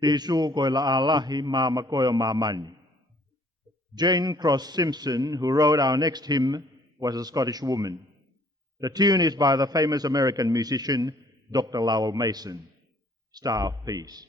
Tisu koe la alahi mama koe mamani. Jane Cross Simpson, who wrote our next hymn, was a Scottish woman. The tune is by the famous American musician Dr. Lowell Mason, Star of Peace.